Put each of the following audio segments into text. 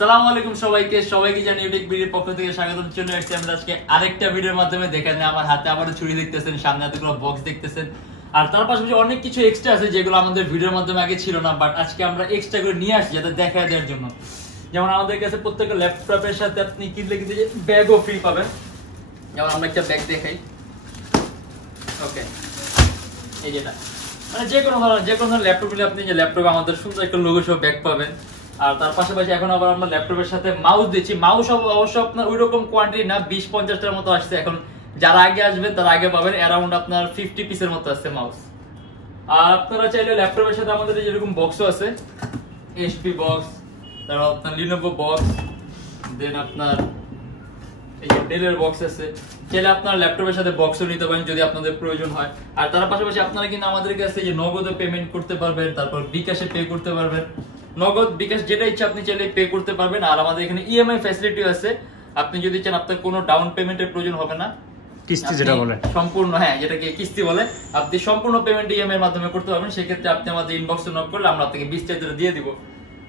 আসসালামু আলাইকুম সবাইকে জানি ইউটিউবের পক্ষ থেকে স্বাগতম চলে আসছি আমরা আজকে আরেকটা ভিডিওর মাধ্যমে। দেখেন আমার হাতে আবারও ছুরি দেখতেছেন, সামনে এতগুলো বক্স দেখতেছেন, আর তার পাশাপাশি অনেক কিছু এক্সট্রা আছে যেগুলো আমাদের ভিডিওর মাধ্যমে আগে ছিল না, বাট আজকে আমরা এক্সট্রা করে নিয়ে আসছি যাতে দেখা দেওয়ার জন্য। যেমন আমাদের কাছে প্রত্যেকটা ল্যাপটপের সাথে আপনি কিনলে কিন্তু ব্যাগও ফ্রি পাবেন। যেমন আমরা একটা ব্যাগ দেখাই, ওকে, এই যেটা মানে যে কোনো ধরনের ল্যাপটপ নিলে আপনি যে ল্যাপটপে আমাদের সুন্দর একটা লোগো সহ ব্যাগ পাবেন। আর তার পাশাপাশি এখন আবার আমরা ল্যাপটপের সাথে মাউস দিচ্ছি। মাউস অবশ্য আপনার ওই রকম কোয়ান্টিটি না, 20-50টার মতো আসছে। এখন যারা আগে আসবেন তারা আগে পাবেন, অ্যারাউন্ড আপনার 50 পিসের মতো আসছে মাউস। আর আপনারা চাইলে ল্যাপটপের সাথে আমাদের যেরকম বক্সও আছে, এইচপি বক্স, তারপর আপনার লিনোভো বক্স, দেন আপনার এই যে ডেলের বক্স আছে। চাইলে আপনার ল্যাপটপের সাথে বক্সও নিতে পারেন যদি আপনাদের প্রয়োজন হয়। আর তার পাশাপাশি আপনারা কিন্তু আমাদের কাছে যে নগদে পেমেন্ট করতে পারবেন, তারপর bKash পে করতে পারবেন। নগদ bKash যেটা ইচ্ছা আপনি চাইলে পে করতে পারবেন। আর আমাদের এখানে ইএমআই ফ্যাসিলিটি আছে, আপনি যদি চান আপনার কোনো ডাউন পেমেন্টের প্রয়োজন হবে না, কিস্তি যেটা বলে সম্পূর্ণ, হ্যাঁ যেটাকে কিস্তি বলে, আপনি সম্পূর্ণ পেমেন্ট ইএমআই এর মাধ্যমে করতে পারবেন। সেক্ষেত্রে আপনি আমাদের ইনবক্সে নক করলে আমরা আপনাকে 20 দিয়ে দিব।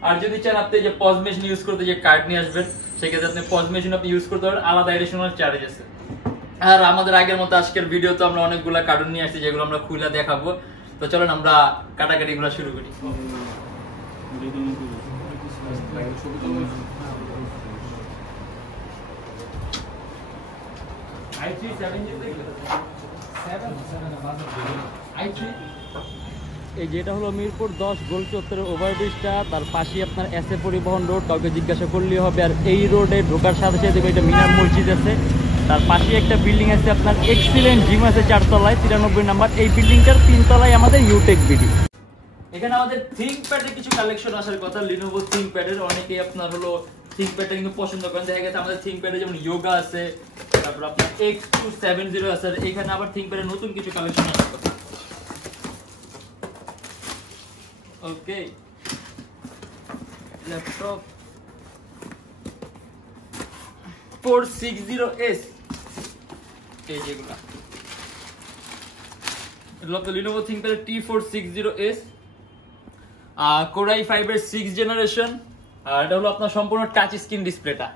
আর যদি চান আপনি যে পজ মেশিন ইউজ করতে যে কার্ড নিয়ে আসবেন, সেক্ষেত্রে আপনি পজ মেশিন আপনি ইউজ করতে পারেন, আলাদা এডিশনাল চার্জ আছে। আর আমাদের আগের মতো আজকের ভিডিও তো আমরা অনেকগুলা কার্টুন নিয়ে আসছি যেগুলো আমরা খুলে দেখাবো। তো চলেন আমরা কাটাকাটি গুলা শুরু করি। এই যেটা হলো মিরপুর 10 গোল চত্বরের ওভারব্রিজটা, তার পাশে আপনার এসএ পরিবহন রোড, কাউকে জিজ্ঞাসা করলেই হবে। আর এই রোডে ঢোকার সাথে সাথে এটা মিনার মসজিদ আছে, তার পাশে একটা বিল্ডিং আছে আপনার এক্সিলেন্ট জিম আছে 4 তলায়, 93 নাম্বার। এই বিল্ডিংটার 3 তলায় আমাদের Youtechbd। এখানে আমাদের থিংকপ্যাডের কিছু কালেকশন আসার কথা, লিনোভো থিংকপ্যাডের। অনেকেই আপনার হলো থিংকপ্যাডটা কিন্তু পছন্দ করেন। দেখা গেছে আমাদের থিংকপ্যাডে যেমন যোগা আছে, তারপর আপনার X270 আছে। এখানে আবার থিংকপ্যাডের নতুন কিছু কালেকশন আসার কথা। ওকে, ল্যাপটপ 460S, এই যেগুলা Lenovo ThinkPad T460S, Core i5 এর 6th জেনারেশন। আর এটা হলো আপনার সম্পূর্ণ টাচ স্ক্রিন ডিসপ্লেটা,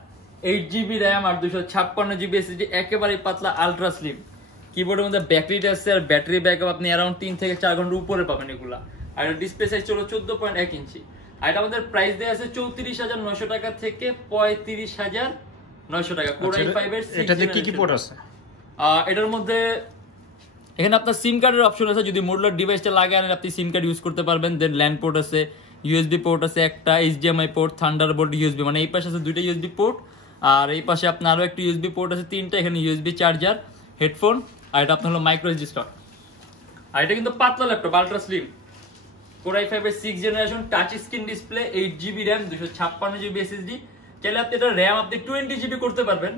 8GB RAM আর 256GB SSD, একেবারে পাতলা আলট্রা স্লিম। কিবোর্ডের মধ্যে ব্যাটারিটা আছে, আর ব্যাটারি ব্যাকআপ আপনি অ্যারাউন্ড 3 থেকে 4 ঘন্টার উপরে পাবেন এগুলা। আর ডিসপ্লে সাইজ হলো 14.1 ইঞ্চি। আর এটা আমাদের প্রাইস দেয়া আছে 34,900 টাকা থেকে 35,900 টাকা। Core i5 এর 6th এটাতে কি কি পোর্ট আছে? এটার মধ্যে এখানে আপনার সিম কার্ডের অপশন আছে, যদি মডুলার ডিভাইসটা লাগান আপনি সিম কার্ড ইউজ করতে পারবেন। দেন ল্যান্ড পোর্ট আছে, ইউএসবি পোর্ট আছে একটা, এইচডিএমআই পোর্ট, থান্ডারবোল্ট, ইউএসবি, মানে এই পাশে আছে 2টা ইউএসবি পোর্ট, আর এই পাশে আপনার আরো একটা ইউএসবি পোর্ট আছে 3টা। এখানে ইউএসবি চার্জার, হেডফোন, আর এটা আপনার হলো মাইক্রো এসডি স্লট। আর এটা কিন্তু পাতলা laptop, ultra slim, Core i5 এর 6th generation, touch screen display, 8GB RAM, 256GB SSD। চাইলে আপনি এটা RAM আপনি 20GB করতে পারবেন,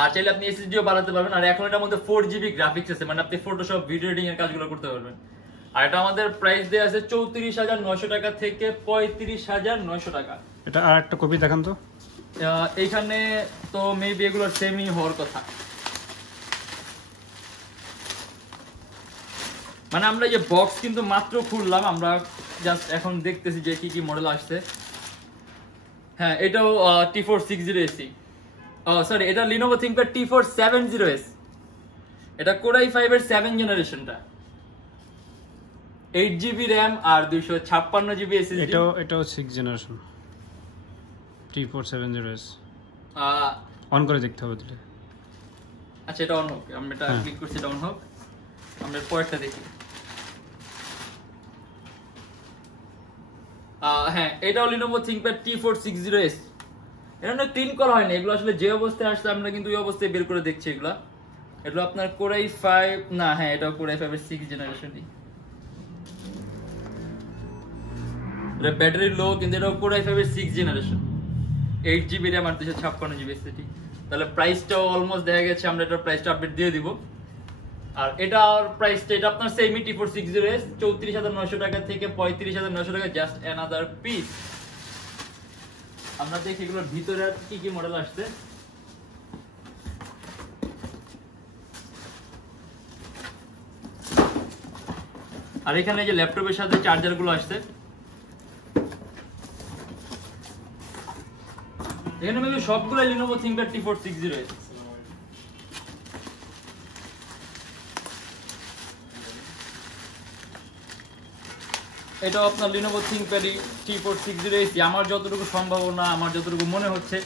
আর চাইলে আপনি SSDও বাড়াতে পারবেন। আর এখন এটার মধ্যে 4GB গ্রাফিক্স আছে, মানে আপনি ফটোশপ, ভিডিও এডিটিং এর কাজগুলো করতে পারবেন। আর এটা আমাদের প্রাইস দেয়া আছে 34,900 টাকা থেকে 35,900 টাকা। এটা আর একটা কপি দেখান তো। এইখানে তো মেবি এগুলোর সেমই হওয়ার কথা, মানে আমরা যে বক্স কিন্তু মাত্র খুললাম, আমরা জাস্ট এখন দেখতেছি যে কি কি মডেল আসছে। হ্যাঁ, এটাও T460S, সরি এটা লিনোভো থিংকপ্যাড T470S, এটা Core i5 এর 7th জেনারেশনটা, 8GB RAM আর 256GB SSD। এটাও 6th জেনারেশন T470S। অন করে দেখতে হবে দিলে। আচ্ছা, এটা অন হোক, আমরা এটা ক্লিক করছি, এটা অন হোক, আমরা পরেরটা দেখি। হ্যাঁ, এটাও লিনোভো থিংকপ্যাড T460S। এটা না ক্লিন করা হয়নি, এগুলো আসলে যে অবস্থায় আসছে আমরা কিন্তু ওই অবস্থায় বের করে দেখছি। এগুলো আপনার Core i5 না, হ্যাঁ এটাও Core i5 এর 6th জেনারেশনই। এটা ব্যাটারি লো, কিন্তু এটাও Core i5 এর 6th জেনারেশন, 8GB RAM আর 256GB SSD। তাহলে প্রাইসটাও অলমোস্ট দেখা গেছে, আমরা এটার প্রাইসটা আপডেট দিয়ে দিব। আর এটার প্রাইসটা এটা আপনার সেমি T460S, 34,900 টাকা থেকে 35,900 টাকা, জাস্ট অ্যানাদার পিস। আমরা দেখি এগুলোর ভিতরে আর কি কি মডেল আসছে। আর এখানে যে ল্যাপটপের সাথে চার্জার গুলো আসছে, এখানে মেবি সবগুলো Lenovo ThinkPad T460 আছে। এটা আপনার Lenovo ThinkPad T460 আমার যতটুকু সম্ভাবনা, আমার যতটুকু মনে হচ্ছে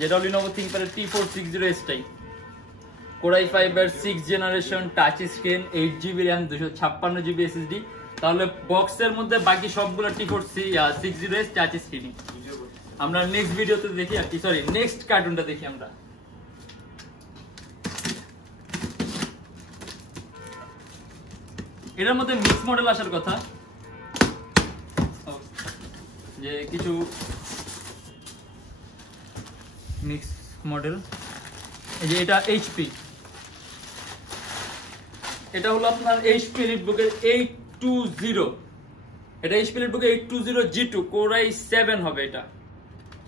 যেটা Lenovo ThinkPad T460 টাই। Core i5 এর 6th generation, touch screen, 8GB RAM, 256GB SSD। তাহলে বক্সের মধ্যে বাকি সবগুলো T460 টাচ স্ক্রিন। আমরা নেক্সট ভিডিওতে দেখি, আর কি সরি নেক্সট কার্টুনটা দেখি আমরা। এটার মধ্যে মিক্স মডেল আসার কথা, যে কিছু মিক্স মডেল। এই যে এটা এইচপি, এটা হলো আপনার এইচপি এলিটবুকের 820। এটা এইচপি এলিটবুকের 820 G2 Core i7 হবে। এটা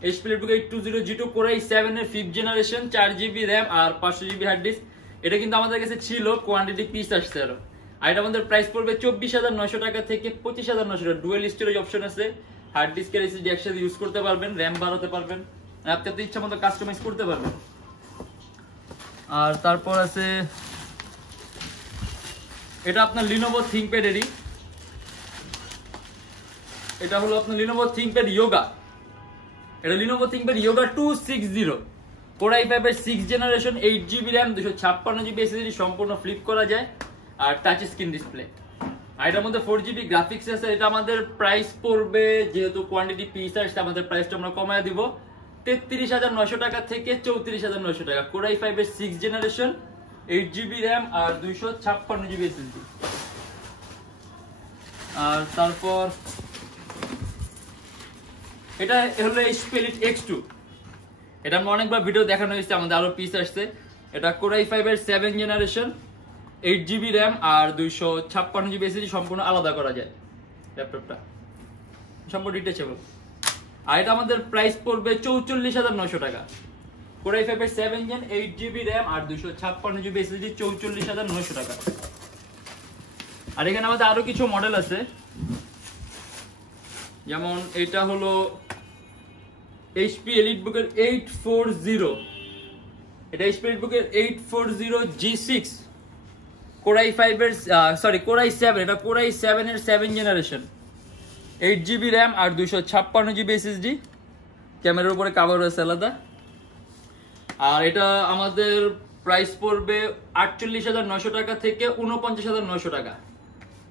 এইচপি এলিটবুকের 820 G2 Core i7 এর 5th জেনারেশন, 4GB RAM আর 500GB হার্ড ডিস্ক। এটা কিন্তু আমাদের কাছে ছিল, কোয়ান্টিটি পিস আসছে আরো। আর এটা আমাদের প্রাইস পড়বে 24,900 টাকা থেকে 25,900 টাকা। ডুয়েল স্টোরেজ অপশন আছে, হার্ড ডিস্কের এসএসডি একসাথে ইউজ করতে পারবেন, র্যাম বাড়াতে পারবেন, আপনি আপনার ইচ্ছা মতো কাস্টমাইজ করতে পারবেন। আর তারপর আছে এটা আপনার Lenovo ThinkPad এরই, এটা হলো আপনার Lenovo ThinkPad Yoga। এটা Lenovo ThinkPad Yoga 260 Core i5 এর 6th generation, 8GB RAM, 256GB SSD, সম্পূর্ণ ফ্লিপ করা যায় আর টাচ স্ক্রিন ডিসপ্লে। আর এটার মধ্যে 4GB গ্রাফিক্স আছে। এটা আমাদের প্রাইস পড়বে, যেহেতু কোয়ান্টিটি পিস আসছে আমাদের প্রাইসটা আমরা কমায় দিব 33,900 টাকা থেকে 34,900 টাকা। Core i5 এর 6th জেনারেশন, 8GB RAM আর 256GB SSD। আর তারপর এটা হলো HP Elite X2। এটা আমরা অনেকবার ভিডিও দেখানো হয়েছে, আমাদের আরো পিস আসছে। এটা Core i5 এর 7th জেনারেশন, 8GB RAM আর 256GB SSD, সম্পূর্ণ আলাদা করা যায় ল্যাপটপটা, সম্পূর্ণ ডিটেচেবল। আর এটা আমাদের প্রাইস পড়বে 44,900 টাকা। Core i5 এর 7th জেন, 8GB RAM আর 256GB SSD, 44,900 টাকা। আর এখানে আমাদের আরো কিছু মডেল আছে, যেমন এটা হলো HP EliteBook এর 840। এটা HP EliteBook এর 840 G6 Core i5 এর Core i7, এটা Core i7 এর 7th জেনারেশন, 8GB RAM আর 256GB SSD, ক্যামেরার উপরে কভার আছে আলাদা। আর এটা আমাদের প্রাইস পড়বে 48,900 টাকা থেকে 49,900 টাকা।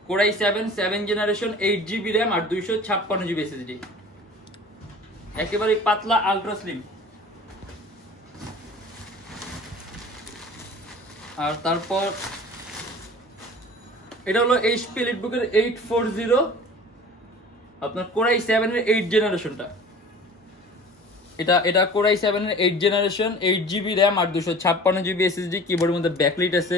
Core i7 7th generation, 8GB RAM আর 256GB SSD, একেবারে পাতলা আলট্রা স্লিম। আর তারপর এটা হলো HP EliteBook এর 840, আপনার Core i7 এর 8th জেনারেশনটা। এটা Core i7 এর 8th জেনারেশন, 8GB RAM আর 256GB SSD, কিবোর্ডের মধ্যে ব্যাকলাইট আছে।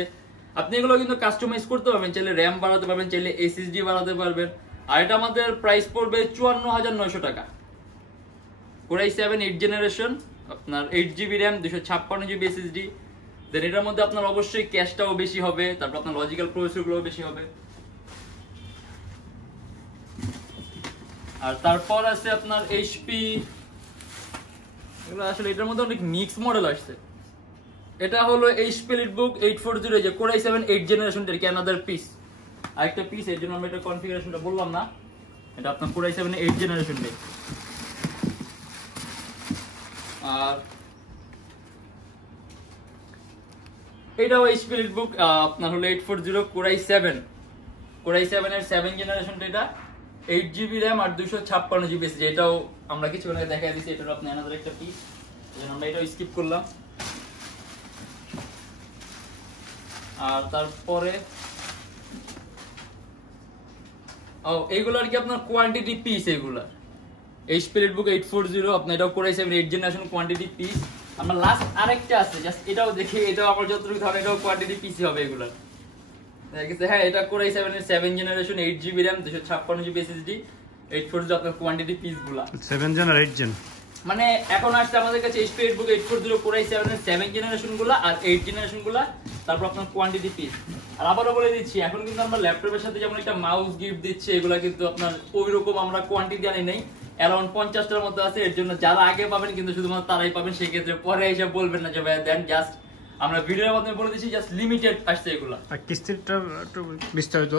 আপনি এগুলো কিন্তু কাস্টমাইজ করতে পারবেন, চাইলে RAM বাড়াতে পারবেন, চাইলে SSD বাড়াতে পারবেন। আর এটা আমাদের প্রাইস পড়বে 54,900 টাকা। Core i7 8th জেনারেশন, আপনার 8GB RAM, 256GB SSD। দেন এটার মধ্যে আপনার অবশ্যই ক্যাশটাও বেশি হবে, তারপর আপনার লজিক্যাল প্রসেসরগুলোও বেশি হবে। আর তারপর আছে আপনার HP, এগুলো আসলে এটার মধ্যে অনেক মিক্স মডেল আসছে। এটা হলো HP EliteBook 840, যে Core i7 8th জেনারেশনটার কি অ্যানাদার পিস, আরেকটা পিস, এর জন্য আমরা এটা কনফিগারেশনটা বললাম না। এটা আপনার Core i7 8th জেনারেশনটাই। আর এটাও HP EliteBook আপনার হলো 840 Core i7 এর 7th জেনারেশনটা, এটা 8GB RAM আর 256GB SSD। এটাও আমরা কিছুক্ষণ আগে দেখাই দিয়েছি, এটার আপনি আলাদা একটা পিস, এজন্য আমরা এটাও স্কিপ করলাম। আর তারপরে এইগুলো আর কি আপনার কোয়ান্টিটি পিস, এগুলা HP EliteBook 840, আপনার এটাও Core i7 8th generation quantity piece. আমরা লাস্ট আরেকটা আছে, জাস্ট এটাও দেখি, এটাও আমার যতটুকু ধারণা এটাও কোয়ান্টিটি পিসই হবে এগুলার। হ্যাঁ, এটা Core i7 এর 7th generation, 8GB RAM, 256GB SSD, 840 আপনার কোয়ান্টিটি পিসগুলা। 7 জেন আর 8 জেন, মানে এখন আসছে আমাদের কাছে HP EliteBook 840 Core i7 এর 7th জেনারেশন গুলা আর 8th জেনারেশন গুলা, তারপর আপনার কোয়ান্টিটি পিস। আর আবারও বলে দিচ্ছি, এখন কিন্তু আমরা ল্যাপটপের সাথে যেমন একটা মাউস গিফট দিচ্ছি, এগুলা কিন্তু আপনার ওইরকম আমরা কোয়ান্টিটি আনি নাই। অ্যারাউন্ড 50টার মতো আছে। এর জন্য যারা আগে পাবেন কিন্তু শুধুমাত্র তারাই পাবেন, সেই ক্ষেত্রে পরে এসে বলবেন না যে ভাই দেন। জাস্ট আমরা ভিডিওর মাধ্যমে বলে দিচ্ছি, জাস্ট লিমিটেড আসছে এগুলো। আর কিস্তিটা একটু বিস্তারিত।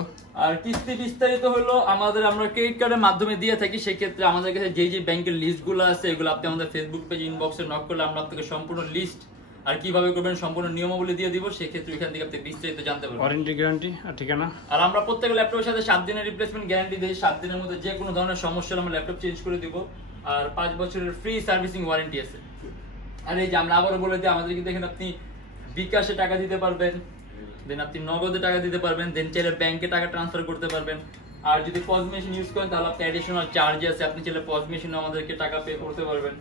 আর কিস্তি বিস্তারিত হলো আমাদের, আমরা ক্রেডিট কার্ডের মাধ্যমে দিয়ে থাকি। সেক্ষেত্রে আমাদের কাছে যে ব্যাংকের লিস্টগুলো আছে এগুলো আপনি আমাদের ফেসবুক পেজ ইনবক্সে নক করলে আমরা আপনাকে সম্পূর্ণ লিস্ট আর কিভাবে করবেন সম্পূর্ণ নিয়মাবলী দিয়ে দিব। সেক্ষেত্রে এখান থেকে আপনি বিস্তারিত জানতে পারবেন। ওয়ারেন্টি গ্যারান্টি আর ঠিকানা। আর আমরা প্রত্যেক ল্যাপটপের সাথে 7 দিনের রিপ্লেসমেন্ট গ্যারান্টি দিই। 7 দিনের মধ্যে যে কোনো ধরনের সমস্যা হলে আমরা ল্যাপটপ চেঞ্জ করে দিব। আর 5 বছরের ফ্রি সার্ভিসিং ওয়ারেন্টি আছে। আর এই যে আমরা আবারও বলে দিই, আমাদের কিন্তু এখানে আপনি bKash টাকা দিতে পারবেন, দেন আপনি নগদে টাকা দিতে পারবেন, দেন চাইলে ব্যাংকে টাকা ট্রান্সফার করতে পারবেন। আর যদি পজ মেশিন ইউজ করেন তাহলে আপনি অ্যাডিশনাল চার্জ আছে, আপনি চাইলে পজ মেশিনও আমাদেরকে টাকা পে করতে পারবেন।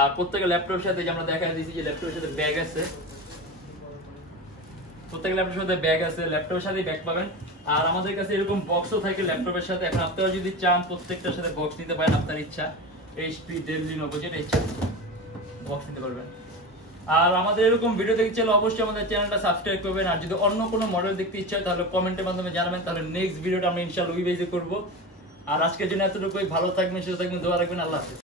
আর প্রত্যেকটা ল্যাপটপের সাথে যে আমরা দেখা দিয়েছি যে ল্যাপটপের সাথে ব্যাগ আছে, প্রত্যেক ল্যাপটপের সাথে ব্যাগ আছে, ল্যাপটপের সাথে ব্যাগ পাবেন। আর আমাদের কাছে এরকম বক্সও থাকে ল্যাপটপের সাথে। এখন আপনারা যদি চান প্রত্যেকটার সাথে বক্স নিতে পারেন, আপনার ইচ্ছা। HP Dell Lenovo যেটা ইচ্ছা বক্স নিতে পারবেন। আর আমাদের এরকম ভিডিও দেখতে চাইলে অবশ্যই আমাদের চ্যানেলটা সাবস্ক্রাইব করবেন। আর যদি অন্য কোনো মডেল দেখতে ইচ্ছা হয় তাহলে কমেন্টের মাধ্যমে জানাবেন, তাহলে নেক্সট ভিডিওটা আমরা ইনশাআল্লাহ ওই বেজে করব। আর আজকের জন্য এতটুকুই। ভালো থাকবেন, সুস্থ থাকবেন, দোয়া রাখবেন। আল্লাহ হাফেজ।